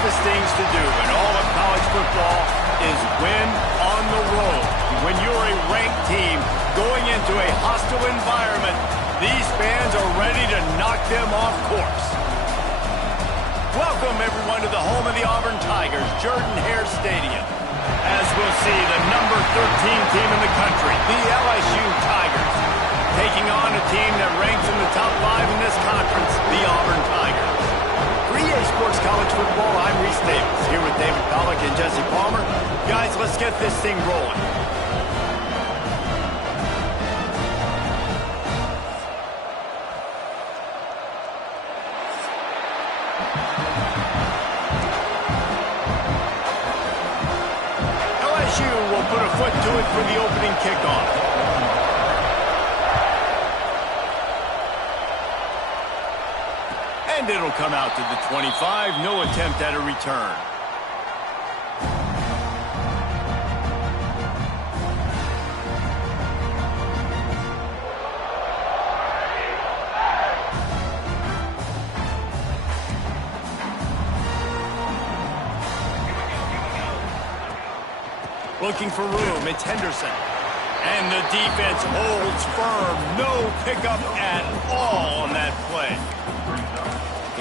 toughest things to do in all of college football is win on the road. When you're a ranked team going into a hostile environment, these fans are ready to knock them off course. Welcome, everyone, to the home of the Auburn Tigers, Jordan-Hare Stadium. As we'll see, the number 13 team in the country, the LSU Tigers, taking on a team that ranks in the top 5 in this conference, the Auburn Tigers. For EA Sports College Football, I'm Reese Davis, here with David Pollack and Jesse Palmer. Guys, let's get this thing rolling. LSU will put a foot to it for the opening kickoff. And it'll come out to the 25. No attempt at a return. Looking for room, it's Henderson. And the defense holds firm. No pickup at all on that play.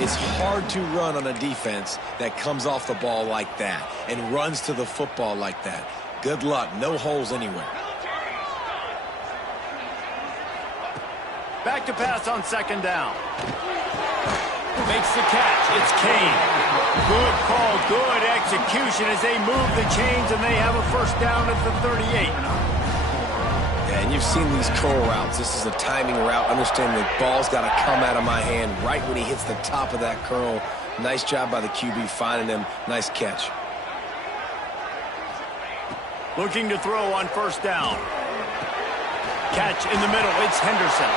It's hard to run on a defense that comes off the ball like that and runs to the football like that. Good luck. No holes anywhere. Back to pass on second down. Makes the catch. It's Kane. Good call, good execution as they move the chains and they have a first down at the 38. And you've seen these curl routes. This is a timing route. Understand the ball's got to come out of my hand right when he hits the top of that curl. Nice job by the QB finding him. Nice catch. Looking to throw on first down. Catch in the middle. It's Henderson.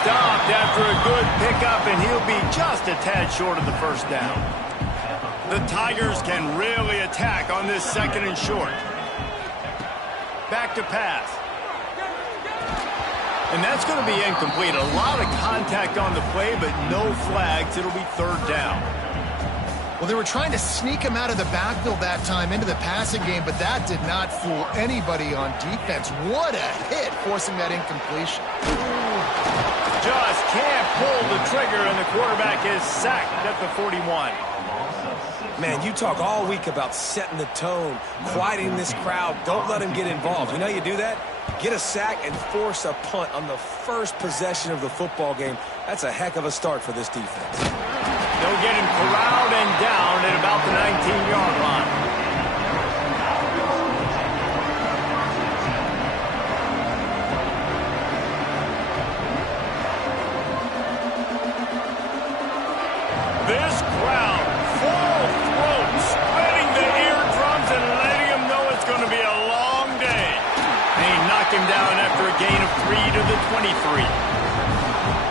Stopped after a good pickup, and he'll be just a tad short of the first down. The Tigers can really attack on this second and short. Back to pass. And that's going to be incomplete. A lot of contact on the play, but no flags. It'll be third down. Well, they were trying to sneak him out of the backfield that time into the passing game, but that did not fool anybody on defense. What a hit, forcing that incompletion. Just can't pull the trigger, and the quarterback is sacked at the 41. Man, you talk all week about setting the tone, quieting this crowd. Don't let him get involved. You know you do that? Get a sack and force a punt on the first possession of the football game. That's a heck of a start for this defense. They'll get him corralled and down at about the 19-yard line. This crowd, full throat, spreading the eardrums and letting him know it's going to be a long day. They knock him down after a gain of 3 to the 23.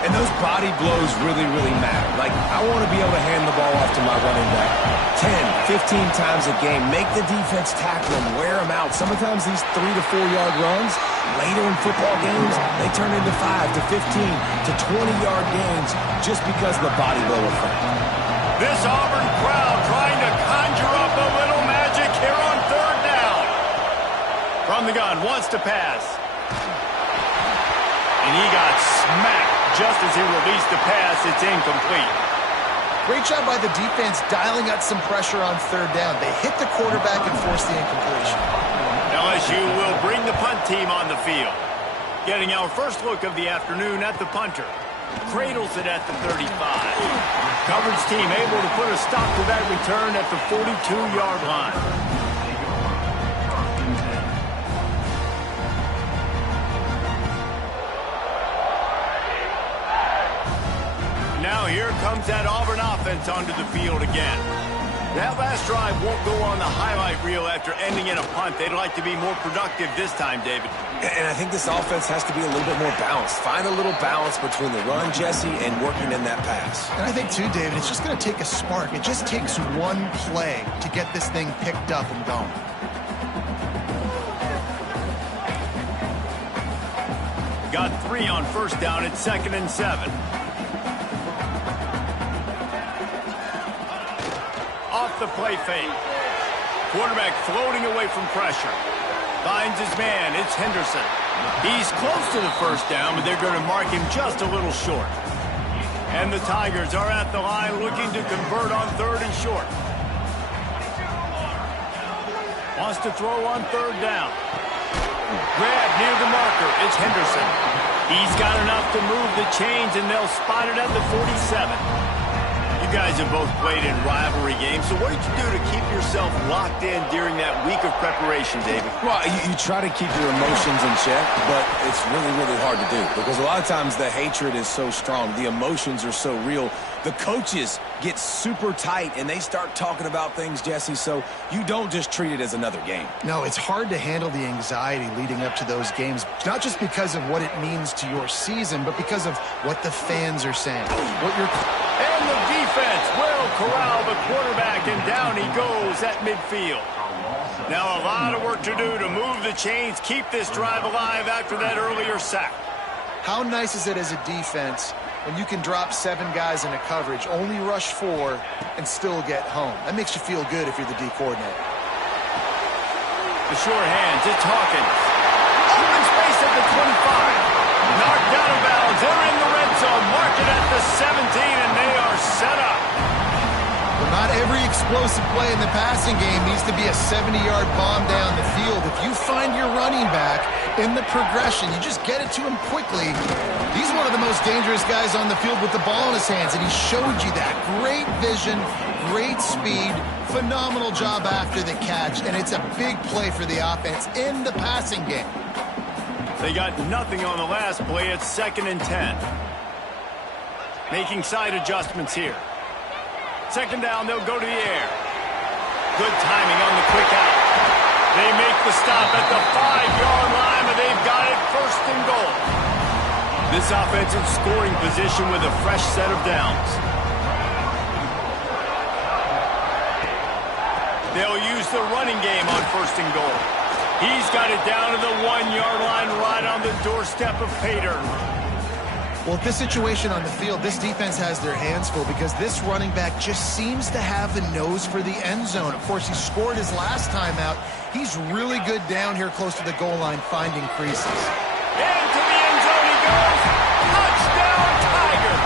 And those body blows really, really matter. Like, I want to be able to hand the ball off to my running back 10, 15 times a game. Make the defense tackle him, wear him out. Sometimes these 3 to 4 yard runs, later in football games, they turn into 5 to 15 to 20-yard gains just because of the body blow effect. This Auburn crowd trying to conjure up a little magic here on third down. From the gun, wants to pass. And he got smacked just as he released the pass. It's incomplete. Great job by the defense dialing out some pressure on third down. They hit the quarterback and forced the incompletion. LSU will bring the punt team on the field. Getting our first look of the afternoon at the punter. Cradles it at the 35. Coverage team able to put a stop to that return at the 42-yard line. Now here comes that Auburn offense onto the field again. That last drive won't go on the highlight reel after ending in a punt. They'd like to be more productive this time, David. And I think this offense has to be a little bit more balanced. Find a little balance between the run, Jesse, and working in that pass. And I think, too, David, it's just going to take a spark. It just takes one play to get this thing picked up and going. Got 3 on first down at 2nd and 7. Off off the play fake. Quarterback floating away from pressure. Finds his man. It's Henderson. He's close to the first down, but they're going to mark him just a little short. And the Tigers are at the line looking to convert on 3rd and short. Wants to throw on 3rd down. Grab near the marker. It's Henderson. He's got enough to move the chains, and they'll spot it at the 47. You guys have both played in rivalry games, so what did you do to keep yourself locked in during that week of preparation, David? Well, you try to keep your emotions in check, but it's really, really hard to do because a lot of times the hatred is so strong. The emotions are so real. The coaches get super tight, and they start talking about things, Jesse, so you don't just treat it as another game. No, it's hard to handle the anxiety leading up to those games, not just because of what it means to your season, but because of what the fans are saying. And the defense will corral the quarterback, and down he goes at midfield. Now a lot of work to do to move the chains, keep this drive alive after that earlier sack. How nice is it as a defense when you can drop 7 guys in a coverage, only rush 4, and still get home? That makes you feel good if you're the D coordinator. The short hands, it's Hawkins. Open space at the 25. Knocked out of bounds. They're in the red zone. Mark it at the 17, and they are set up. Well, not every explosive play in the passing game needs to be a 70-yard bomb down the field. If you find your running back in the progression, you just get it to him quickly. He's one of the most dangerous guys on the field with the ball in his hands, and he showed you that. Great vision, great speed, phenomenal job after the catch, and it's a big play for the offense in the passing game. They got nothing on the last play. It's 2nd and 10. Making side adjustments here. 2nd down, they'll go to the air. Good timing on the quick out. They make the stop at the 5-yard line, but they've got it 1st and goal. This offense in scoring position with a fresh set of downs. They'll use the running game on 1st and goal. He's got it down to the 1-yard line right on the doorstep of Pater. Well, at this situation on the field, this defense has their hands full because this running back just seems to have the nose for the end zone. Of course, he scored his last time out. He's really good down here close to the goal line, finding creases. Into the end zone he goes. Touchdown, Tigers!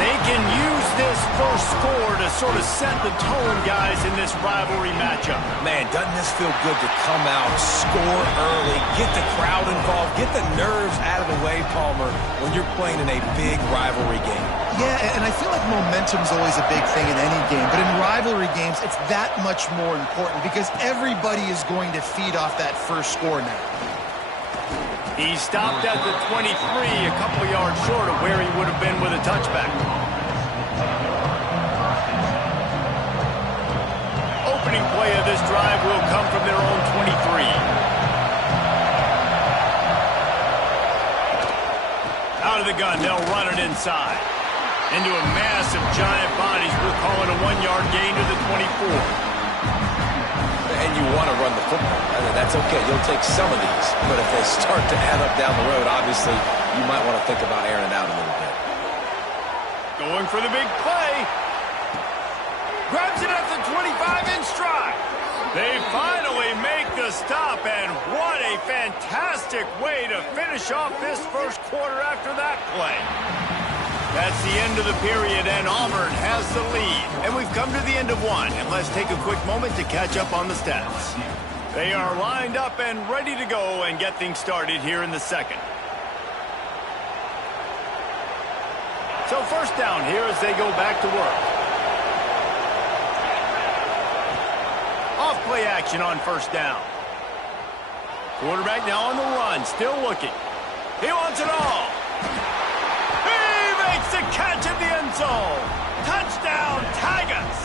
They can use this first score to sort of set the tone, guys, in this rivalry matchup. Man, doesn't this feel good to come out, score early, get the crowd involved, get the nerves out of the way, Palmer, when you're playing in a big rivalry game? Yeah, and I feel like momentum's always a big thing in any game, but in rivalry games, it's that much more important because everybody is going to feed off that first score now. He stopped at the 23, a couple yards short of where he would have been with a touchback. Opening play of this drive will come from their own 23. Out of the gun, they'll run it inside. Into a mass of giant bodies, we'll call it a 1-yard gain to the 24. And you want to run the football. That's okay. You'll take some of these. But if they start to add up down the road, obviously, you might want to think about airing it out a little bit. Going for the big play. Grabs it at the 25 in stride. They finally make the stop, and what a fantastic way to finish off this first quarter after that play. That's the end of the period, and Auburn has the lead. And we've come to the end of one, and let's take a quick moment to catch up on the stats. They are lined up and ready to go and get things started here in the second. So 1st down here as they go back to work. Off play action on 1st down. Quarterback now on the run, still looking. He wants it all. Makes the catch in the end zone. Touchdown, Tigers.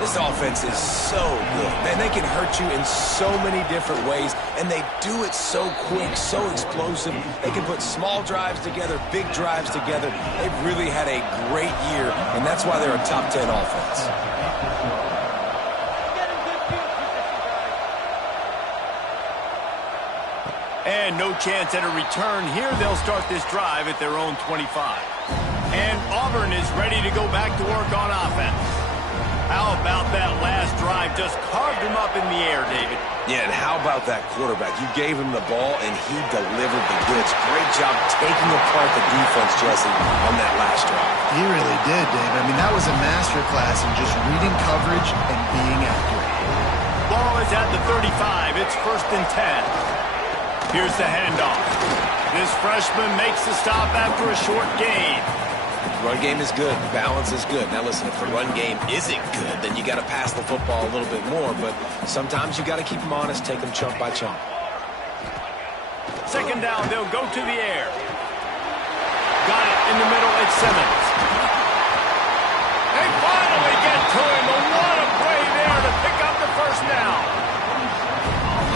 This offense is so good. Man, they can hurt you in so many different ways, and they do it so quick, so explosive. They can put small drives together, big drives together. They've really had a great year, and that's why they're a top 10 offense. And no chance at a return here. They'll start this drive at their own 25. And Auburn is ready to go back to work on offense. How about that last drive? Just carved him up in the air, David. Yeah, and how about that quarterback? You gave him the ball, and he delivered the goods. Great job taking apart the defense, Jesse, on that last drive. He really did, Dave. I mean, that was a masterclass in just reading coverage and being accurate. Ball is at the 35. It's 1st and 10. Here's the handoff. This freshman makes the stop after a short gain. Run game is good. Balance is good. Now, listen, if the run game isn't good, then you got to pass the football a little bit more. But sometimes you got to keep them honest, take them chunk by chunk. 2nd down, they'll go to the air. Got it in the middle. It's Simmons. They finally get to him. A lot of play there to pick up the 1st down.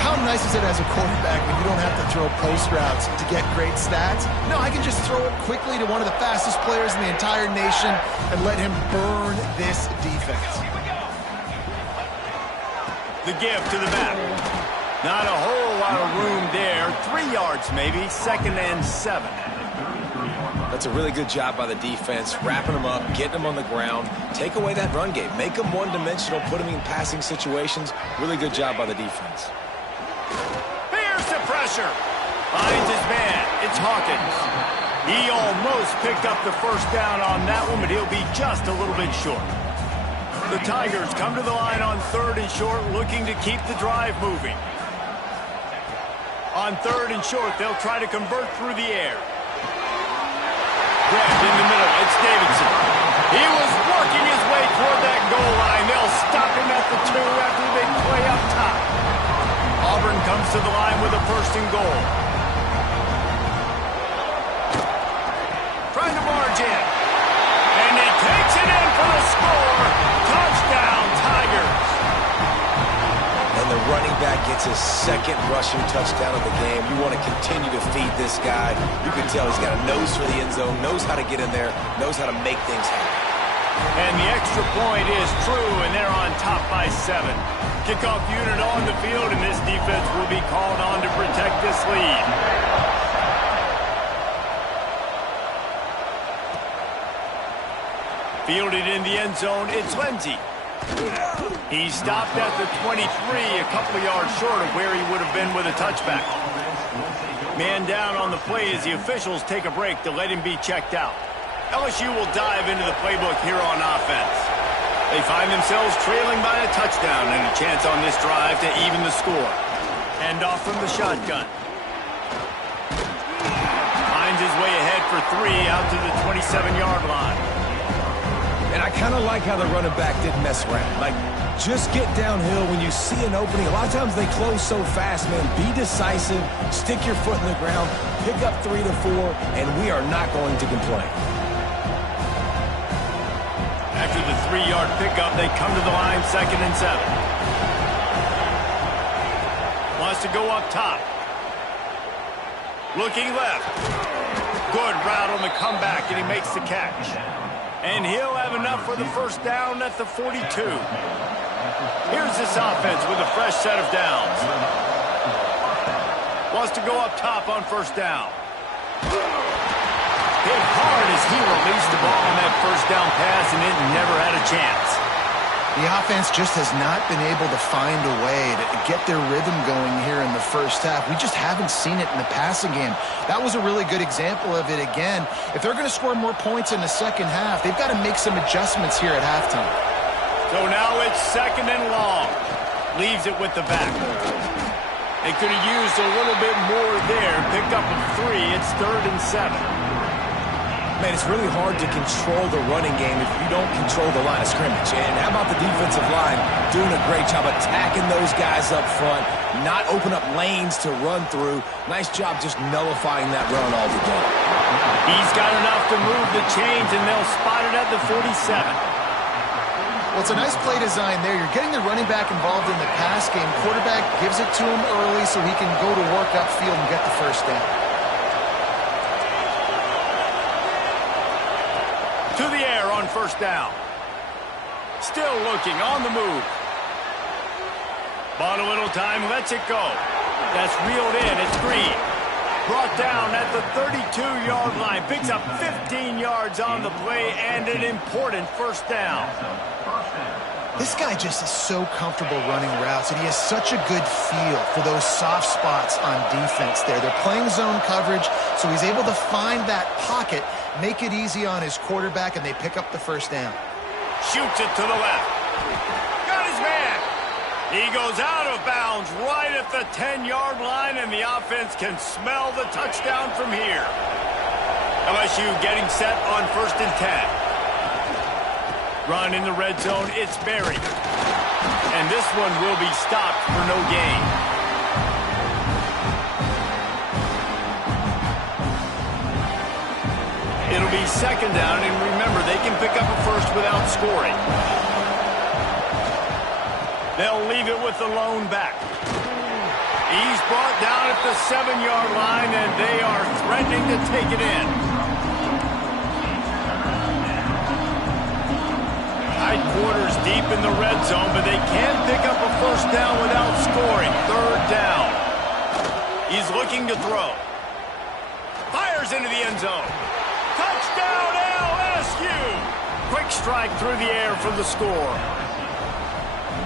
How nice is it as a quarterback when you don't have to throw post routes to get great stats? No, I can just throw it quickly to one of the fastest players in the entire nation and let him burn this defense. The give to the back. Not a whole lot of room there. 3 yards maybe. 2nd and 7. That's a really good job by the defense, wrapping them up, getting them on the ground. Take away that run game. Make them one-dimensional, put them in passing situations. Really good job by the defense. Here's the pressure. Finds his man. It's Hawkins. He almost picked up the 1st down on that one, but he'll be just a little bit short. The Tigers come to the line on 3rd and short, looking to keep the drive moving. On 3rd and short, they'll try to convert through the air. Grabbed in the middle. It's Davidson. He was working his way toward that goal line. They'll stop him at the 2 after the big play up top. Auburn comes to the line with a 1st and goal. Trying to march in. And he takes it in for the score. Touchdown, Tigers. And the running back gets his 2nd rushing touchdown of the game. You want to continue to feed this guy. You can tell he's got a nose for the end zone, knows how to get in there, knows how to make things happen. And the extra point is true, and they're on top by 7. Kickoff unit on the field, and this defense will be called on to protect this lead. Fielded in the end zone, it's Lindsey. He stopped at the 23, a couple of yards short of where he would have been with a touchback. Man down on the play as the officials take a break to let him be checked out. LSU will dive into the playbook here on offense. They find themselves trailing by a touchdown and a chance on this drive to even the score. Hand off from the shotgun. Finds his way ahead for 3 out to the 27-yard line. And I kind of like how the running back didn't mess around. Like, just get downhill when you see an opening. A lot of times they close so fast, man. Be decisive, stick your foot in the ground, pick up 3 to 4, and we are not going to complain. After the 3-yard pickup, they come to the line, 2nd and 7. Wants to go up top. Looking left. Good route on the comeback, and he makes the catch. And he'll have enough for the 1st down at the 42. Here's this offense with a fresh set of downs. Wants to go up top on 1st down. Hit hard as he released the ball on that 1st down pass, and it never had a chance. The offense just has not been able to find a way to get their rhythm going here in the 1st half. We just haven't seen it in the passing game. That was a really good example of it again. If they're going to score more points in the 2nd half, they've got to make some adjustments here at halftime. So now it's 2nd and long. Leaves it with the back. They could have used a little bit more there. Picked up a 3. It's 3rd and 7. Man, it's really hard to control the running game if you don't control the line of scrimmage. And how about the defensive line doing a great job attacking those guys up front, not open up lanes to run through. Nice job just nullifying that run altogether. He's got enough to move the chains, and they'll spot it at the 47. Well, it's a nice play design there. You're getting the running back involved in the pass game. Quarterback gives it to him early so he can go to work upfield and get the 1st down. To the air on 1st down. Still looking on the move. Bought a little time, lets it go. That's reeled in. It's Green. Brought down at the 32-yard line. Picks up 15 yards on the play and an important first down. This guy just is so comfortable running routes, and he has such a good feel for those soft spots on defense there. They're playing zone coverage, so he's able to find that pocket, make it easy on his quarterback, and they pick up the first down. Shoots it to the left. Got his man. He goes out of bounds right at the 10-yard line, and the offense can smell the touchdown from here. LSU getting set on 1st and 10. Run in the red zone, it's Berry. And this one will be stopped for no gain. It'll be 2nd down, and remember, they can pick up a first without scoring. They'll leave it with the lone back. He's brought down at the 7-yard line, and they are threatening to take it in. Tight quarters deep in the red zone, but they can't pick up a first down without scoring. 3rd down. He's looking to throw. Fires into the end zone. Touchdown LSU! Quick strike through the air for the score.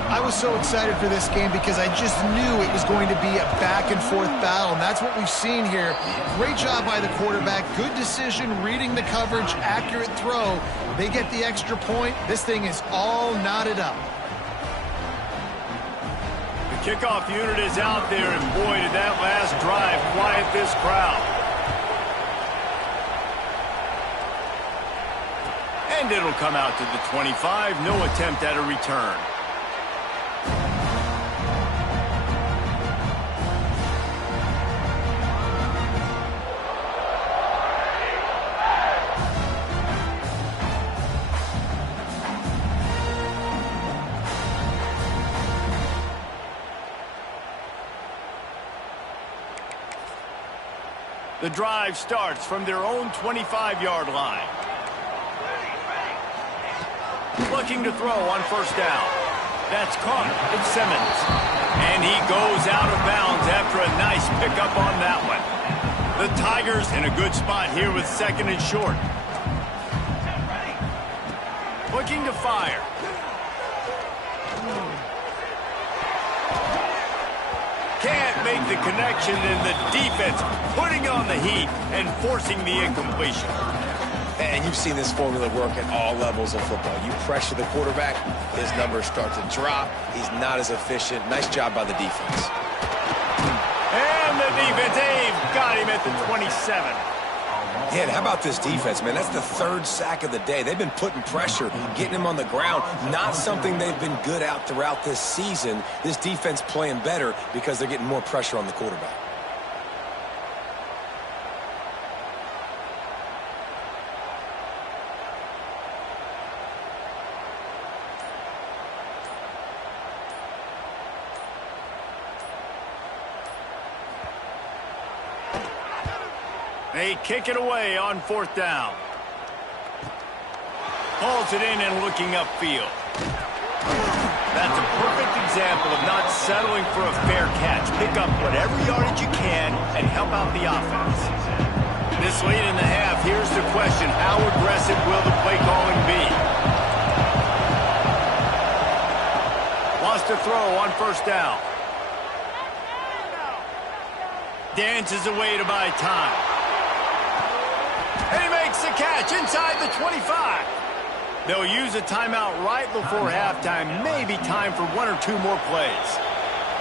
I was so excited for this game because I just knew it was going to be a back-and-forth battle, and that's what we've seen here. Great job by the quarterback. Good decision, reading the coverage, accurate throw. They get the extra point. This thing is all knotted up. The kickoff unit is out there, and boy, did that last drive quiet this crowd. And it'll come out to the 25. No attempt at a return. The drive starts from their own 25-yard line. Looking to throw on 1st down. That's caught. It's Simmons. And he goes out of bounds after a nice pickup on that one. The Tigers in a good spot here with 2nd and short. Looking to fire. Can't make the connection, and the defense putting on the heat and forcing the incompletion. And you've seen this formula work at all levels of football. You pressure the quarterback, his numbers start to drop. He's not as efficient. Nice job by the defense. And the defense, they've got him at the 27. Yeah, and how about this defense, man? That's the 3rd sack of the day. They've been putting pressure, getting him on the ground. Not something they've been good at throughout this season. This defense playing better because they're getting more pressure on the quarterback. They kick it away on 4th down. Hauls it in and looking upfield. That's a perfect example of not settling for a fair catch. Pick up whatever yardage you can and help out the offense. This late in the half, here's the question. How aggressive will the play calling be? Wants to throw on 1st down. Dances away to buy time. And he makes the catch inside the 25. They'll use a timeout right before halftime. Maybe time for 1 or 2 more plays.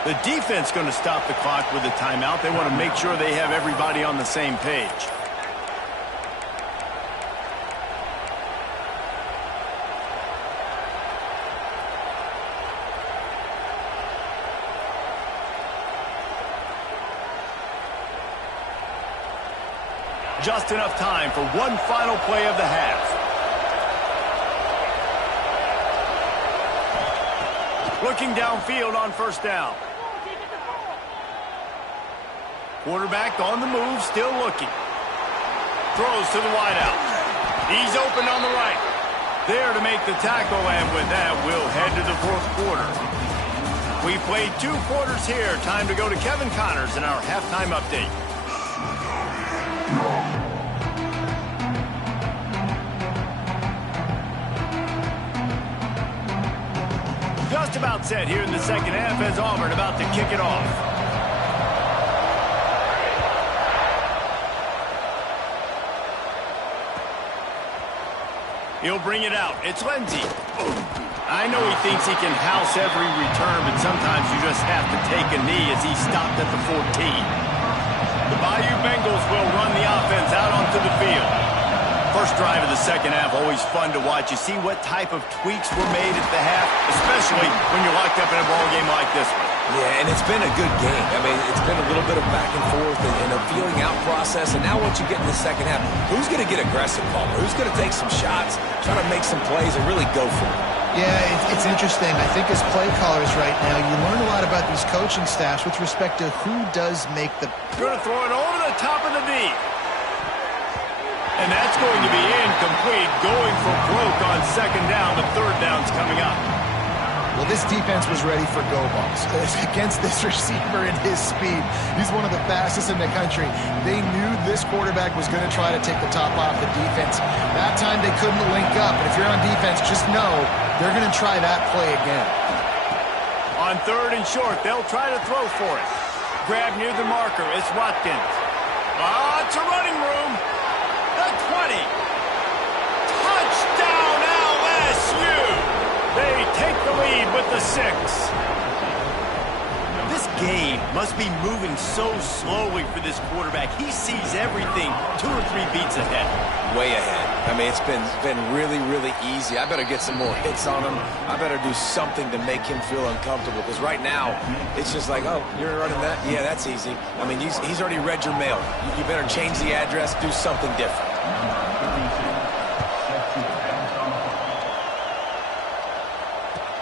The defense going to stop the clock with a timeout. They want to make sure they have everybody on the same page. Just enough time for one final play of the half. Looking downfield on 1st down. Quarterback on the move, still looking. Throws to the wideout. He's open on the right. There to make the tackle, and with that, we'll head to the 4th quarter. We played 2 quarters here. Time to go to Kevin Connors in our halftime update. Just about set here in the second half as Auburn about to kick it off. He'll bring it out. It's Lindsey. I know he thinks he can house every return, but sometimes you just have to take a knee as he stopped at the 14. The Bayou Bengals will run the offense out onto the field. First drive of the second half, always fun to watch. You see what type of tweaks were made at the half, especially when you're locked up in a ball game like this one. Yeah, and it's been a good game. I mean, it's been a little bit of back and forth and a feeling out process. And now once you get in the second half, who's going to get aggressive, Palmer? Who's going to take some shots, try to make some plays, and really go for it? Yeah, it's interesting. I think as play callers right now, you learn a lot about these coaching staffs with respect to who does make the... Going to throw it over the top of the knee. And that's going to be incomplete, going for broke on second down. The third down's coming up. Well, this defense was ready for go balls. Against this receiver and his speed, he's one of the fastest in the country. They knew this quarterback was going to try to take the top off the defense. That time they couldn't link up. And if you're on defense, just know they're going to try that play again. On third and short, they'll try to throw for it. Grab near the marker. It's Watkins. It's a running room. The 20. Touchdown LSU. They take the lead with the 6. This game must be moving so slowly for this quarterback. He sees everything 2 or 3 beats ahead. Way ahead. I mean, it's been really, really easy. I better get some more hits on him. I better do something to make him feel uncomfortable. Because right now, it's just like, oh, you're running that? Yeah, that's easy. I mean, he's already read your mail. You better change the address, do something different.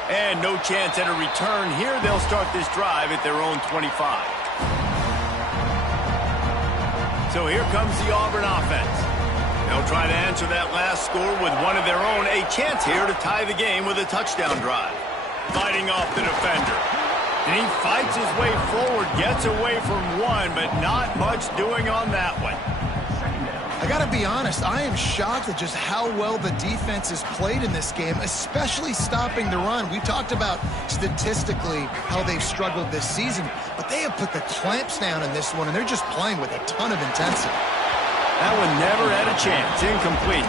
And no chance at a return here. They'll start this drive at their own 25. So here comes the Auburn offense. They'll try to answer that last score with one of their own. A chance here to tie the game with a touchdown drive. Fighting off the defender. And he fights his way forward, gets away from one, but not much doing on that one. I got to be honest, I am shocked at just how well the defense has played in this game, especially stopping the run. We talked about statistically how they've struggled this season, but they have put the clamps down in this one, and they're just playing with a ton of intensity. That one never had a chance. Incomplete.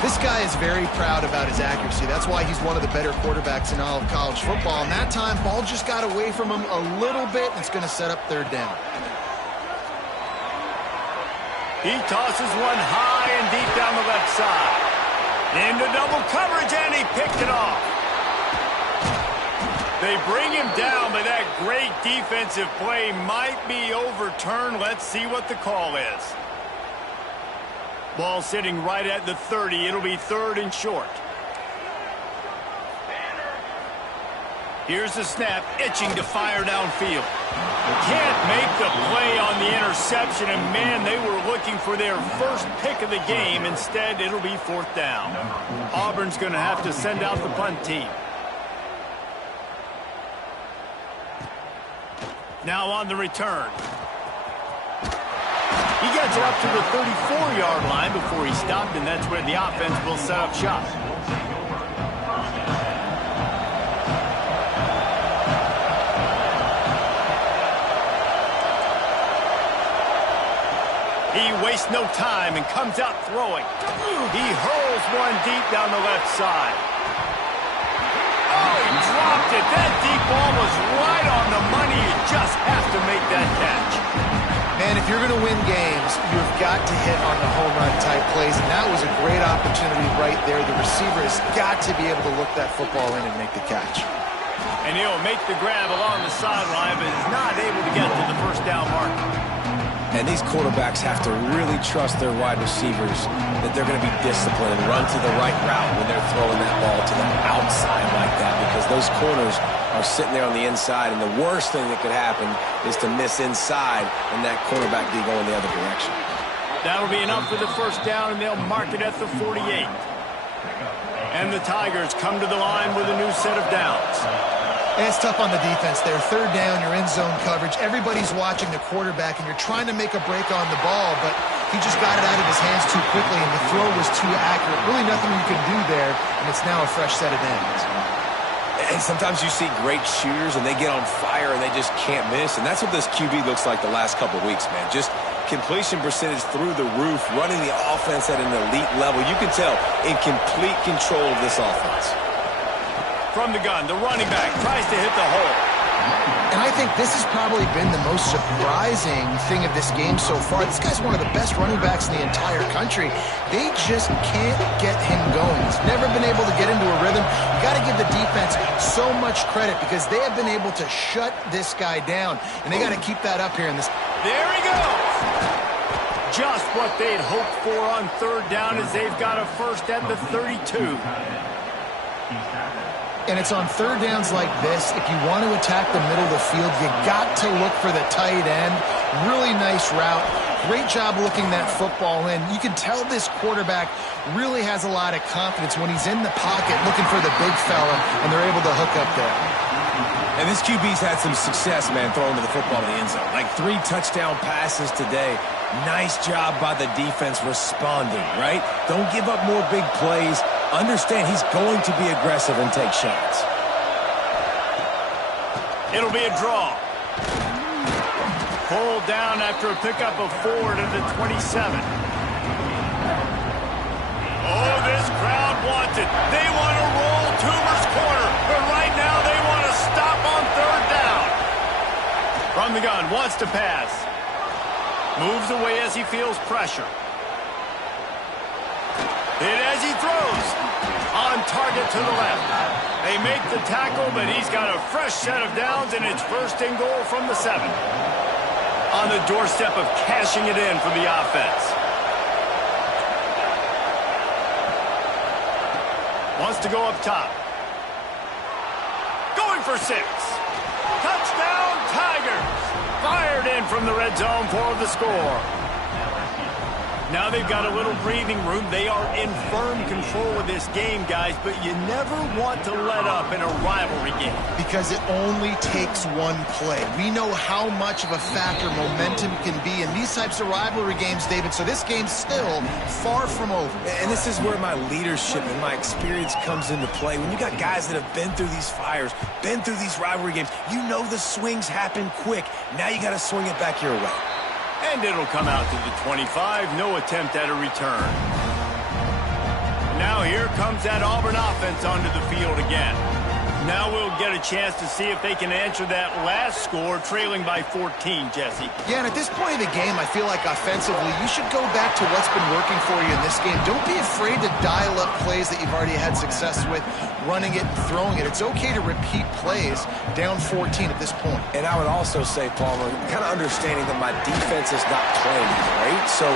This guy is very proud about his accuracy. That's why he's one of the better quarterbacks in all of college football. And that time, ball just got away from him a little bit, and it's going to set up third down. He tosses one high and deep down the left side. Into double coverage, and he picked it off. They bring him down, but that great defensive play might be overturned. Let's see what the call is. Ball sitting right at the 30. It'll be third and short. Here's the snap, itching to fire downfield. Can't make the play on the interception, and man, they were looking for their first pick of the game. Instead, it'll be fourth down. Auburn's going to have to send out the punt team. Now on the return. He gets it up to the 34-yard line before he stopped, and that's where the offense will set up shop. He wastes no time and comes out throwing. He hurls one deep down the left side. Oh, he dropped it. That deep ball was right on the money. You just have to make that catch. Man, if you're going to win games, you've got to hit on the home run type plays, and that was a great opportunity right there. The receiver has got to be able to look that football in and make the catch. And he'll make the grab along the sideline, but is not able to get to the first down marker. And these quarterbacks have to really trust their wide receivers that they're going to be disciplined and run to the right route when they're throwing that ball to the outside like that, because those corners are sitting there on the inside, and the worst thing that could happen is to miss inside and that cornerback be going the other direction. That'll be enough for the first down, and they'll mark it at the 48. And the Tigers come to the line with a new set of downs. It's tough on the defense there. Third down, you're in zone coverage. Everybody's watching the quarterback, and you're trying to make a break on the ball, but he just got it out of his hands too quickly, and the throw was too accurate. Really nothing you can do there, and it's now a fresh set of downs. And sometimes you see great shooters, and they get on fire, and they just can't miss. And that's what this QB looks like the last couple of weeks, man. Just completion percentage through the roof, running the offense at an elite level. You can tell in complete control of this offense. From the gun, the running back tries to hit the hole. And I think this has probably been the most surprising thing of this game so far. This guy's one of the best running backs in the entire country. They just can't get him going. He's never been able to get into a rhythm. You got to give the defense so much credit because they have been able to shut this guy down. And they got to keep that up here in this. There he goes. Just what they'd hoped for on third down as they've got a first at the 32. And it's on third downs like this. If you want to attack the middle of the field, you got to look for the tight end. Really nice route. Great job looking that football in. You can tell this quarterback really has a lot of confidence when he's in the pocket looking for the big fella, and they're able to hook up there. And this QB's had some success, man, throwing to the football in the end zone. Like 3 touchdown passes today. Nice job by the defense responding, right? Don't give up more big plays. Understand he's going to be aggressive and take shots. It'll be a draw. Pulled down after a pickup of 4 to the 27. Oh, this crowd wants it. They want to roll Toomer's corner, but right now they want to stop on third down. From the gun, wants to pass. Moves away as he feels pressure. Hit as he throws. On target to the left. They make the tackle, but he's got a fresh set of downs, and it's first and goal from the 7. On the doorstep of cashing it in for the offense. Wants to go up top. Going for 6. Touchdown, Tigers. Fired in from the red zone for the score. Now they've got a little breathing room. They are in firm control of this game, guys, but you never want to let up in a rivalry game. Because it only takes one play. We know how much of a factor momentum can be in these types of rivalry games, David, so this game's still far from over. And this is where my leadership and my experience comes into play. When you got guys that have been through these fires, been through these rivalry games, you know the swings happen quick. Now you got to swing it back your way. And it'll come out to the 25. No attempt at a return. Now here comes that Auburn offense onto the field again. Now we'll get a chance to see if they can answer that last score, trailing by 14, Jesse. Yeah, and at this point of the game, I feel like offensively, you should go back to what's been working for you in this game. Don't be afraid to dial up plays that you've already had success with, running it and throwing it. It's okay to repeat plays down 14 at this point. And I would also say, Palmer, kind of understanding that my defense is not playing great, so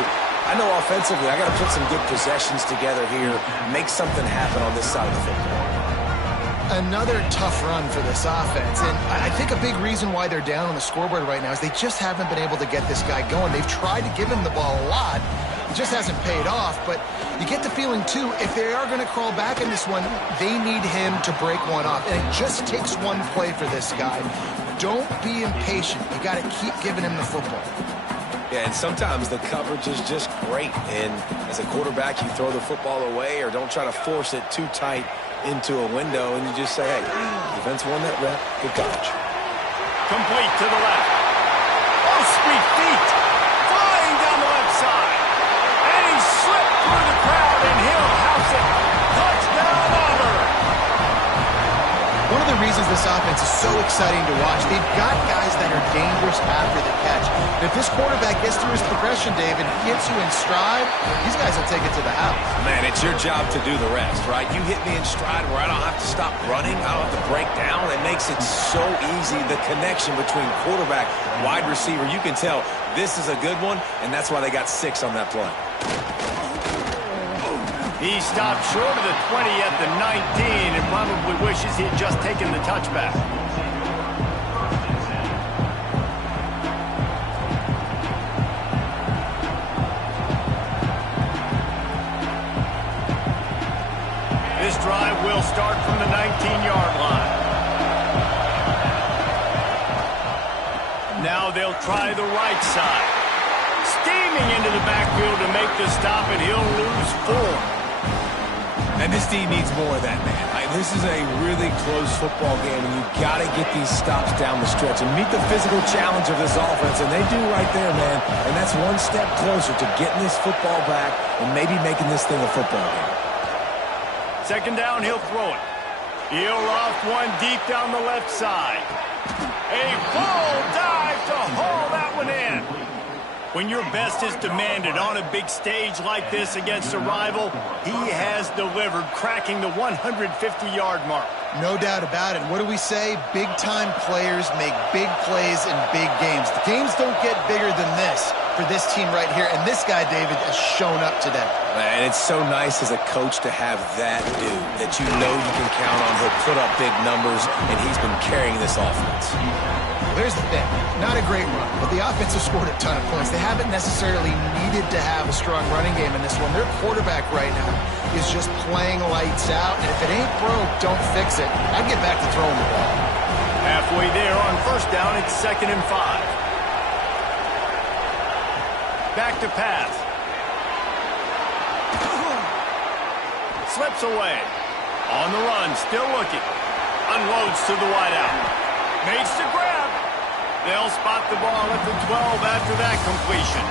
I know offensively I got to put some good possessions together here, make something happen on this side of the football. Another tough run for this offense, and I think a big reason why they're down on the scoreboard right now is they just haven't been able to get this guy going. They've tried to give him the ball a lot. It just hasn't paid off, but you get the feeling, too, if they are going to crawl back in this one, they need him to break one off, and it just takes one play for this guy. Don't be impatient. You got to keep giving him the football. Yeah, and sometimes the coverage is just great, and as a quarterback, you throw the football away or don't try to force it too tight into a window, and you just say, hey, defense won that rep, good coverage. Complete to the left. Oh, sweet feet. Flying down the left side. And he slipped through the crowd, and he'll house it. Touchdown, Auburn. One of the reasons this offense is so exciting to watch, they've got guys that are dangerous after the catch. And if this quarterback gets through his progression, David, hits you in stride, these guys will take it to the house. Man, it's your job to do the rest, right? You hit me in stride where I don't have to stop running, I don't have to break down. It makes it so easy, the connection between quarterback, wide receiver. You can tell this is a good one, and that's why they got 6 on that play. He stopped short of the 20 at the 19 and probably wishes he had just taken the touchback. This drive will start from the 19-yard line. Now they'll try the right side. Steaming into the backfield to make the stop, and he'll lose 4. And this team needs more of that, man. This is a really close football game, and you've got to get these stops down the stretch and meet the physical challenge of this offense, and they do right there, man. And that's one step closer to getting this football back and maybe making this thing a football game. Second down, he'll throw it. He'll loft one deep down the left side. A full dive to haul that one in. When your best is demanded on a big stage like this against a rival, he has delivered, cracking the 150-yard mark. No doubt about it. What do we say? Big-time players make big plays in big games. The games don't get bigger than this for this team right here, and this guy, David, has shown up today. And it's so nice as a coach to have that dude that you know you can count on. He'll put up big numbers, and he's been carrying this offense. Here's the thing. Not a great run, but the offense has scored a ton of points. They haven't necessarily needed to have a strong running game in this one. Their quarterback right now is just playing lights out, and if it ain't broke, don't fix it. I'd get back to throwing the ball. Halfway there on first down, it's 2nd and 5. Back to pass. Slips away. On the run, still looking. Unloads to the wideout. Makes the grab. They'll spot the ball at the 12 after that completion.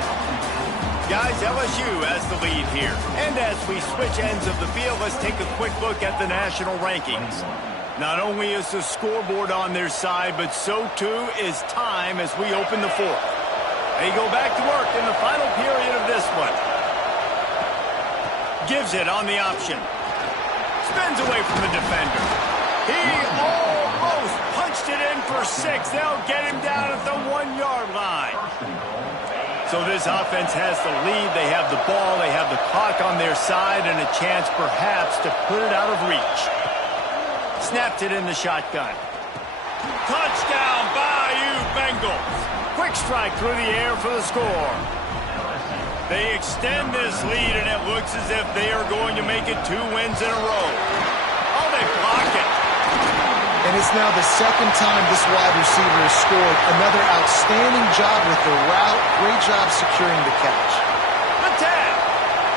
Guys, LSU has the lead here. And as we switch ends of the field, let's take a quick look at the national rankings. Not only is the scoreboard on their side, but so too is time as we open the 4th. They go back to work in the final period of this one. Gives it on the option. Spins away from the defender. He almost punched it in for 6. They'll get him down at the 1-yard line. So this offense has the lead. They have the ball. They have the clock on their side and a chance perhaps to put it out of reach. Snapped it in the shotgun. Touchdown, Bayou Bengals. Quick strike through the air for the score. They extend this lead, and it looks as if they are going to make it 2 wins in a row. Oh, they block it. And it's now the second time this wide receiver has scored. Another outstanding job with the route. Great job securing the catch. The tap.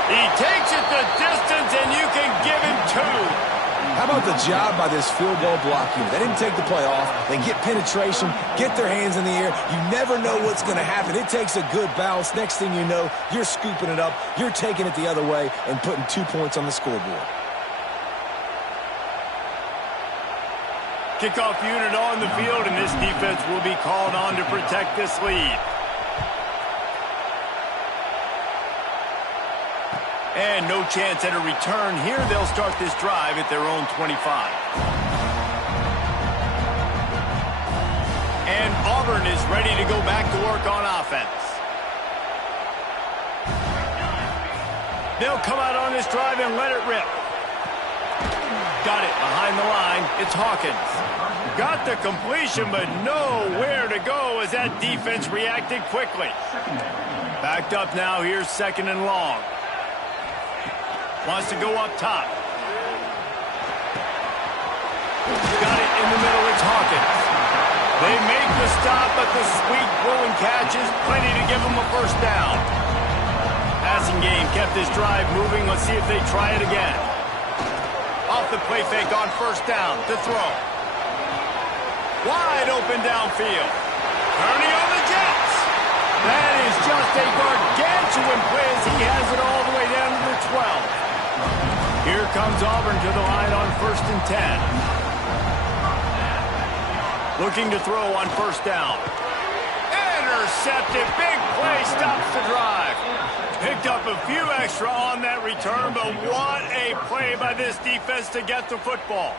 He takes it the distance, and you can give him 2. How about the job by this field goal block unit? They didn't take the play off. They get penetration, get their hands in the air. You never know what's going to happen. It takes a good bounce. Next thing you know, you're scooping it up. You're taking it the other way and putting 2 points on the scoreboard. Kickoff unit on the field, and this defense will be called on to protect this lead. And no chance at a return here. They'll start this drive at their own 25. And Auburn is ready to go back to work on offense. They'll come out on this drive and let it rip. Got it behind the line. It's Hawkins. Got the completion, but nowhere to go as that defense reacted quickly. Backed up now. Here's 2nd and long. Wants to go up top. Got it in the middle. It's Hawkins. They make the stop, but the sweet rolling catch is plenty to give them a first down. Passing game kept this drive moving. Let's see if they try it again. Off the play fake on first down to throw. Wide open downfield. Kearney on the Jets. That is just a gargantuan play as he has it all the way down to the 12. Here comes Auburn to the line on 1st and 10. Looking to throw on first down. Intercepted. Big play stops the drive. Picked up a few extra on that return, but what a play by this defense to get the football.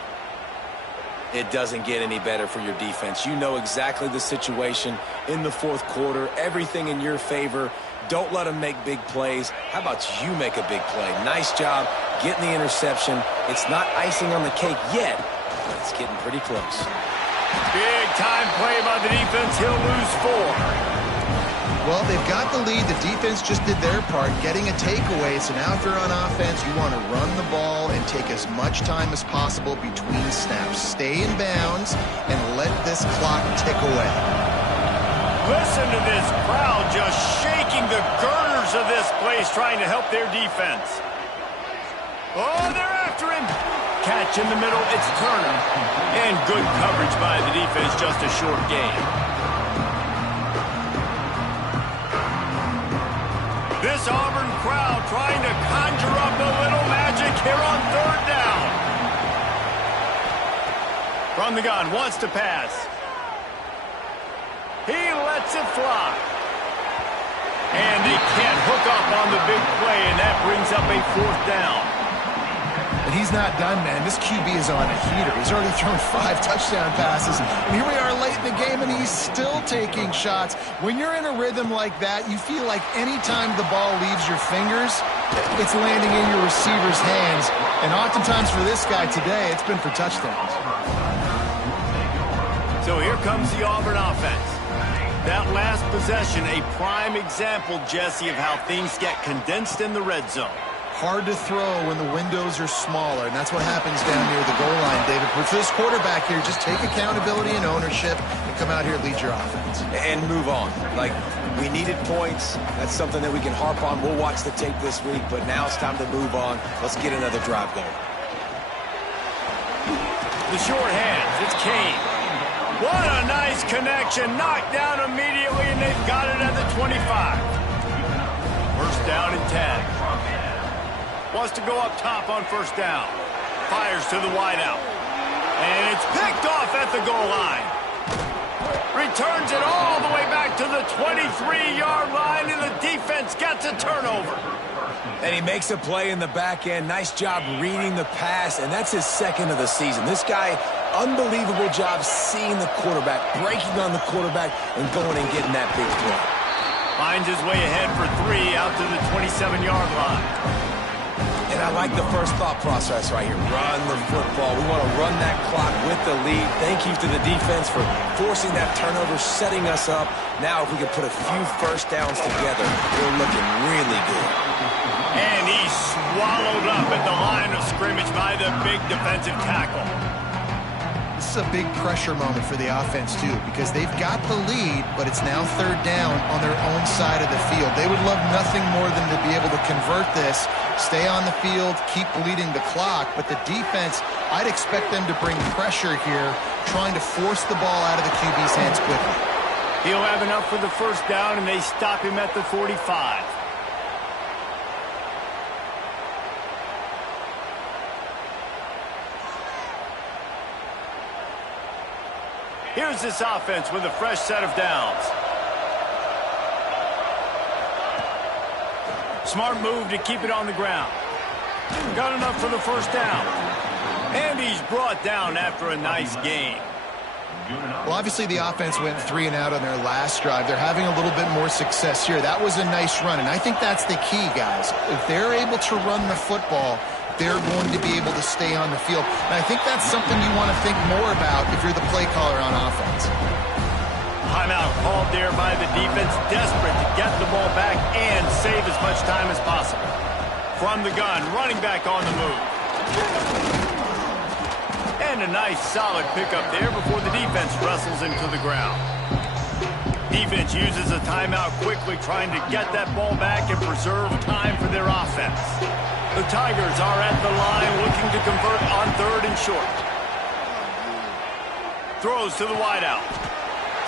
It doesn't get any better for your defense. You know exactly the situation in the 4th quarter. Everything in your favor. Don't let them make big plays. How about you make a big play? Nice job getting the interception. It's not icing on the cake yet, but it's getting pretty close. Big time play by the defense. He'll lose 4. Well, they've got the lead. The defense just did their part, getting a takeaway. So now if you're on offense, you want to run the ball and take as much time as possible between snaps. Stay in bounds and let this clock tick away. Listen to this crowd just shaking the girders of this place trying to help their defense. Oh, they're after him. Catch in the middle, it's Turner. And good coverage by the defense, just a short gain. This Auburn crowd trying to conjure up a little magic here on third down. From the gun, wants to pass. He lets it fly. And they can't hook up on the big play, and that brings up a fourth down. But he's not done, man. This QB is on a heater. He's already thrown 5 touchdown passes. And here we are late in the game, and he's still taking shots. When you're in a rhythm like that, you feel like any time the ball leaves your fingers, it's landing in your receiver's hands. And oftentimes for this guy today, it's been for touchdowns. So here comes the Auburn offense. That last possession, a prime example, Jesse, of how things get condensed in the red zone. Hard to throw when the windows are smaller, and that's what happens down near the goal line, David. But for this quarterback here, just take accountability and ownership and come out here and lead your offense. And move on. Like, we needed points. That's something that we can harp on. We'll watch the tape this week, but now it's time to move on. Let's get another drive going. The short hands, it's Kane. What a nice connection. Knocked down immediately, and they've got it at the 25. First down and 10. Wants to go up top on first down. Fires to the wideout. And it's picked off at the goal line. Returns it all the way back to the 23-yard line, and the defense gets a turnover. And he makes a play in the back end. Nice job reading the pass, and that's his second of the season. This guy, unbelievable job seeing the quarterback, breaking on the quarterback, and going and getting that big play. Finds his way ahead for 3 out to the 27-yard line. And I like the first thought process right here. Run the football. We want to run that clock with the lead. Thank you to the defense for forcing that turnover, setting us up. Now if we can put a few first downs together, we're looking really good. And he's swallowed up at the line of scrimmage by the big defensive tackle. This is a big pressure moment for the offense, too, because they've got the lead, but it's now third down on their own side of the field. They would love nothing more than to be able to convert this, stay on the field, keep bleeding the clock, but the defense, I'd expect them to bring pressure here, trying to force the ball out of the QB's hands quickly. He'll have enough for the first down, and they stop him at the 45. Here's this offense with a fresh set of downs. Smart move to keep it on the ground. Got enough for the first down. And he's brought down after a nice gain. Well, obviously the offense went 3 and out on their last drive. They're having a little bit more success here. That was a nice run, and I think that's the key, guys. If they're able to run the football, they're going to be able to stay on the field. And I think that's something you want to think more about if you're the play caller on offense. Timeout called there by the defense, desperate to get the ball back and save as much time as possible. From the gun, running back on the move. And a nice solid pickup there before the defense wrestles him to the ground. Defense uses a timeout quickly, trying to get that ball back and preserve time for their offense. The Tigers are at the line looking to convert on third and short. Throws to the wideout.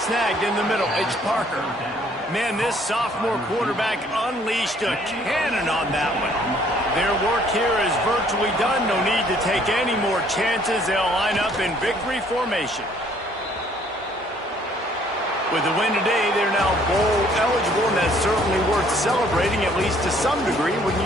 Snagged in the middle. It's Parker. Man, this sophomore quarterback unleashed a cannon on that one. Their work here is virtually done. No need to take any more chances. They'll line up in victory formation. With the win today, they're now bowl eligible, and that's certainly worth celebrating, at least to some degree, when you